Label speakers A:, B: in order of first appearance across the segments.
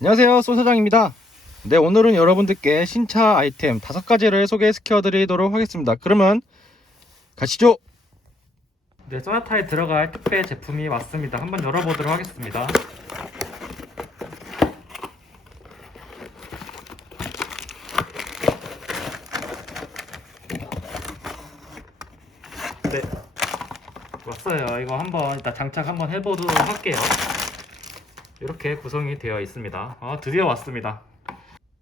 A: 안녕하세요 소사장입니다. 네 오늘은 여러분들께 신차 아이템 다섯 가지를 소개시켜 드리도록 하겠습니다. 그러면 가시죠. 네 소나타에 들어갈 특배 제품이 왔습니다. 한번 열어보도록 하겠습니다. 네 왔어요. 이거 한번 일단 장착 한번 해보도록 할게요 이렇게 구성이 되어 있습니다. 아, 드디어 왔습니다.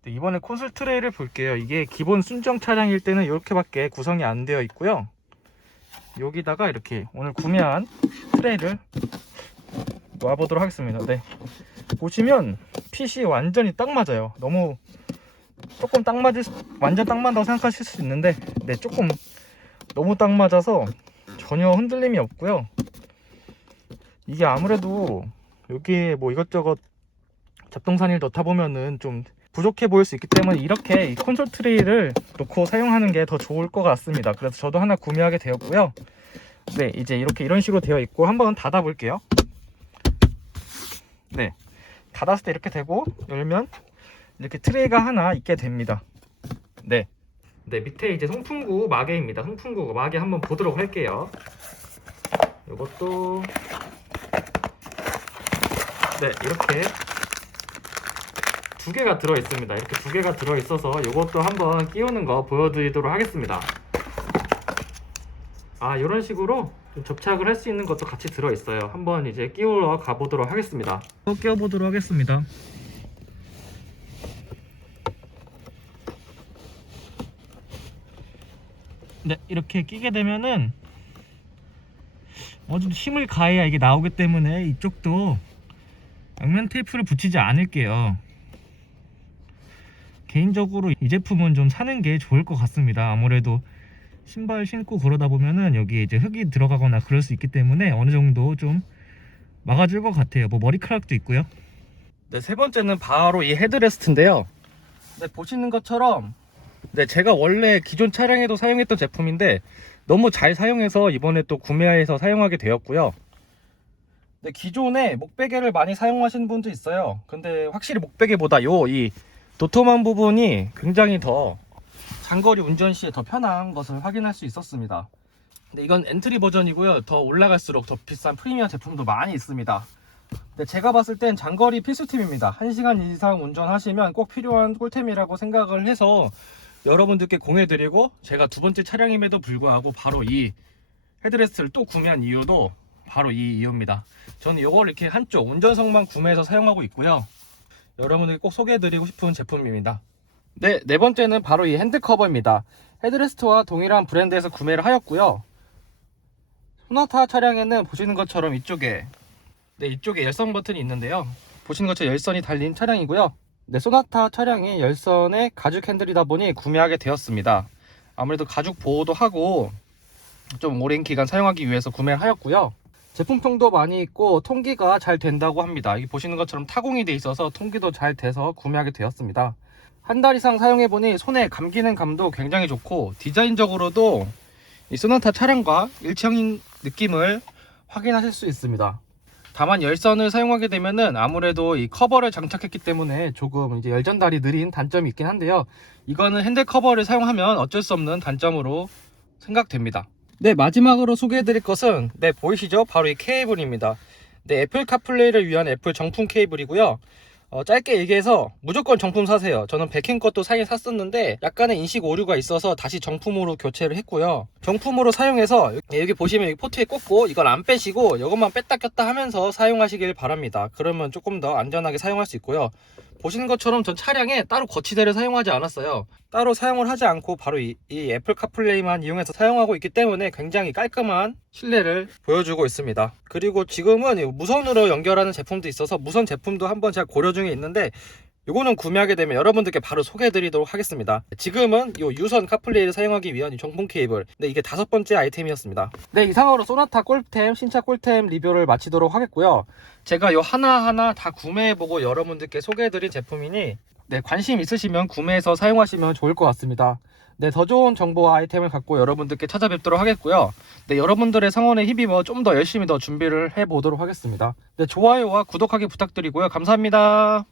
A: 네, 이번에 콘솔 트레이를 볼게요. 이게 기본 순정 차량일 때는 이렇게 밖에 구성이 안 되어 있고요. 여기다가 이렇게 오늘 구매한 트레이를 놔보도록 하겠습니다. 네. 보시면 핏이 완전히 딱 맞아요. 너무 조금 딱 맞을 수- 완전 딱 맞다고 생각하실 수 있는데 네 조금 너무 딱 맞아서 전혀 흔들림이 없고요. 이게 아무래도 여기에 뭐 이것저것 잡동사니를 넣다 보면은 좀 부족해 보일 수 있기 때문에 이렇게 이 콘솔 트레이를 놓고 사용하는 게 더 좋을 것 같습니다. 그래서 저도 하나 구매하게 되었고요. 네, 이제 이렇게 이런 식으로 되어 있고 한번 닫아 볼게요. 네, 닫았을 때 이렇게 되고 열면 이렇게 트레이가 하나 있게 됩니다. 네. 네, 밑에 이제 송풍구 마개입니다. 송풍구 마개 한번 보도록 할게요. 이것도 네 이렇게 두 개가 들어 있습니다. 이렇게 두 개가 들어 있어서 이것도 한번 끼우는 거 보여드리도록 하겠습니다. 아 이런 식으로 좀 접착을 할 수 있는 것도 같이 들어 있어요. 한번 이제 끼우러 가보도록 하겠습니다. 또 끼워 보도록 하겠습니다. 네 이렇게 끼게 되면은 정도 힘을 가해야 이게 나오기 때문에 이쪽도 양면 테이프를 붙이지 않을게요. 개인적으로 이 제품은 좀 사는 게 좋을 것 같습니다. 아무래도 신발 신고 그러다 보면은 여기에 이제 흙이 들어가거나 그럴 수 있기 때문에 어느 정도 좀 막아줄 것 같아요. 뭐 머리카락도 있고요. 네, 세 번째는 바로 이 헤드레스트인데요. 네, 보시는 것처럼 네, 제가 원래 기존 차량에도 사용했던 제품인데 너무 잘 사용해서 이번에 또 구매해서 사용하게 되었고요. 네, 기존에 목베개를 많이 사용하시는 분도 있어요. 근데 확실히 목베개보다 요 이 도톰한 부분이 굉장히 더 장거리 운전 시에 더 편한 것을 확인할 수 있었습니다. 근데 이건 엔트리 버전이고요. 더 올라갈수록 더 비싼 프리미엄 제품도 많이 있습니다. 근데 제가 봤을 땐 장거리 필수템입니다. 1시간 이상 운전하시면 꼭 필요한 꿀템이라고 생각을 해서 여러분들께 공유해드리고 제가 두 번째 차량임에도 불구하고 바로 이 헤드레스트를 또 구매한 이유도 바로 이 이유입니다. 저는 이걸 이렇게 한쪽 운전석만 구매해서 사용하고 있고요. 여러분들께 꼭 소개해드리고 싶은 제품입니다. 네, 네 번째는 바로 이 핸드 커버입니다. 헤드레스트와 동일한 브랜드에서 구매를 하였고요. 소나타 차량에는 보시는 것처럼 이쪽에 네, 이쪽에 열선 버튼이 있는데요. 보시는 것처럼 열선이 달린 차량이고요. 네, 소나타 차량이 열선의 가죽 핸들이다 보니 구매하게 되었습니다. 아무래도 가죽 보호도 하고 좀 오랜 기간 사용하기 위해서 구매를 하였고요. 제품평도 많이 있고 통기가 잘 된다고 합니다. 여기 보시는 것처럼 타공이 돼 있어서 통기도 잘 돼서 구매하게 되었습니다. 한 달 이상 사용해 보니 손에 감기는 감도 굉장히 좋고 디자인적으로도 이 소나타 차량과 일체형인 느낌을 확인하실 수 있습니다. 다만 열선을 사용하게 되면은 아무래도 이 커버를 장착했기 때문에 조금 이제 열전달이 느린 단점이 있긴 한데요. 이거는 핸들 커버를 사용하면 어쩔 수 없는 단점으로 생각됩니다. 네, 마지막으로 소개해 드릴 것은 네, 보이시죠? 바로 이 케이블입니다. 네, 애플 카플레이를 위한 애플 정품 케이블이고요. 어, 짧게 얘기해서 무조건 정품 사세요. 저는 백행 것도 사긴 샀었는데 약간의 인식 오류가 있어서 다시 정품으로 교체를 했고요. 정품으로 사용해서 예, 여기 보시면 포트에 꽂고 이걸 안 빼시고 이것만 뺐다 꼈다 하면서 사용하시길 바랍니다. 그러면 조금 더 안전하게 사용할 수 있고요. 보시는 것처럼 전 차량에 따로 거치대를 사용하지 않았어요. 따로 사용을 하지 않고 바로 이, 이 애플 카플레이만 이용해서 사용하고 있기 때문에 굉장히 깔끔한 실내를 보여주고 있습니다. 그리고 지금은 이 무선으로 연결하는 제품도 있어서 무선 제품도 한번 제가 고려 중에 있는데 이거는 구매하게 되면 여러분들께 바로 소개해드리도록 하겠습니다. 지금은 이 유선 카플레이를 사용하기 위한 이 정품 케이블. 네, 이게 다섯 번째 아이템이었습니다. 네, 이상으로 소나타 꿀템, 신차 꿀템 리뷰를 마치도록 하겠고요. 제가 요 하나하나 다 구매해보고 여러분들께 소개해드린 제품이니 네, 관심 있으시면 구매해서 사용하시면 좋을 것 같습니다. 네, 더 좋은 정보와 아이템을 갖고 여러분들께 찾아뵙도록 하겠고요. 네, 여러분들의 성원에 힘입어 좀 더 열심히 더 준비를 해보도록 하겠습니다. 네, 좋아요와 구독하기 부탁드리고요. 감사합니다.